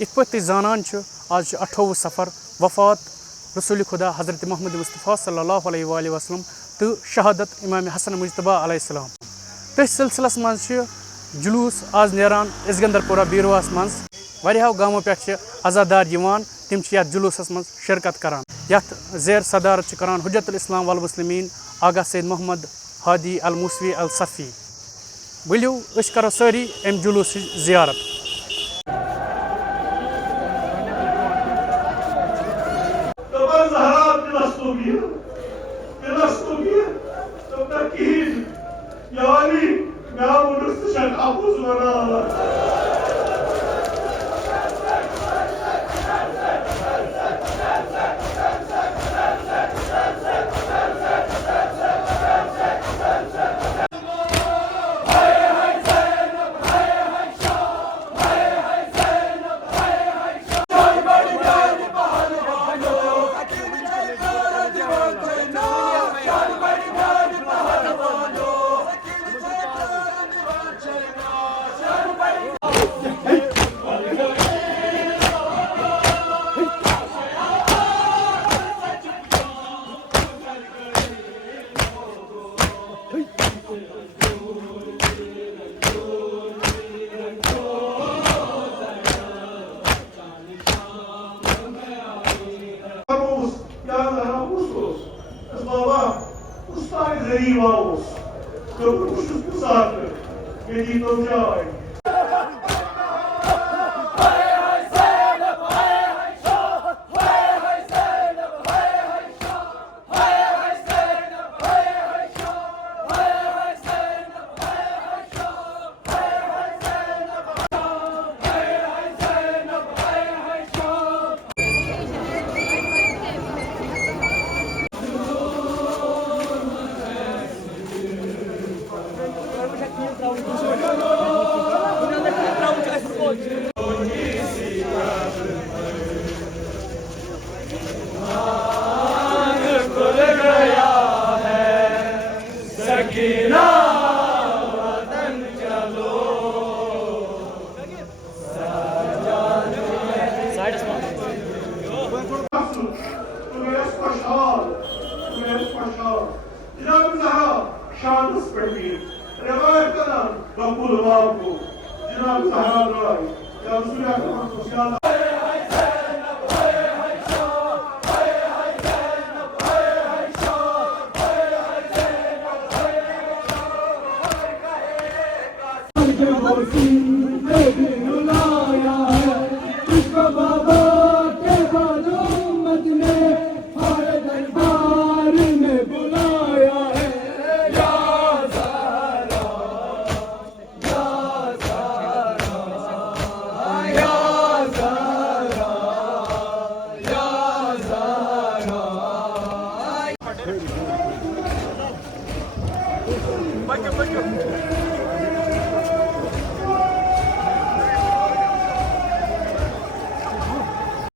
یِتھ پٲٹھۍ تُہۍ زانان چھِ آز چھُ 28 صفر وفات رسول خدا حضرت محمد مصطفیٰ صلی اللہ علیہ وآلہ وسلم تہٕ شہادت امام حسن مجتبیٰ علیہ السلام. تٔتھۍ سلسلس منٛز چھِ جلوٗس آز نیران اسگندر پورہ بیٖرواہس منٛز. واریاہو گامو پٮ۪ٹھ چھِ عزادار یِوان تِم چھِ یتھ جلوٗسس منٛز شرکت کران یتھ زیر صدارت چھِ کران حجت الاسلام والمسلمین آغا سید محمد ہادی الموسوی الصفی. ؤلِو أسۍ کرو سٲری امہِ جلوٗسٕچ زیارت.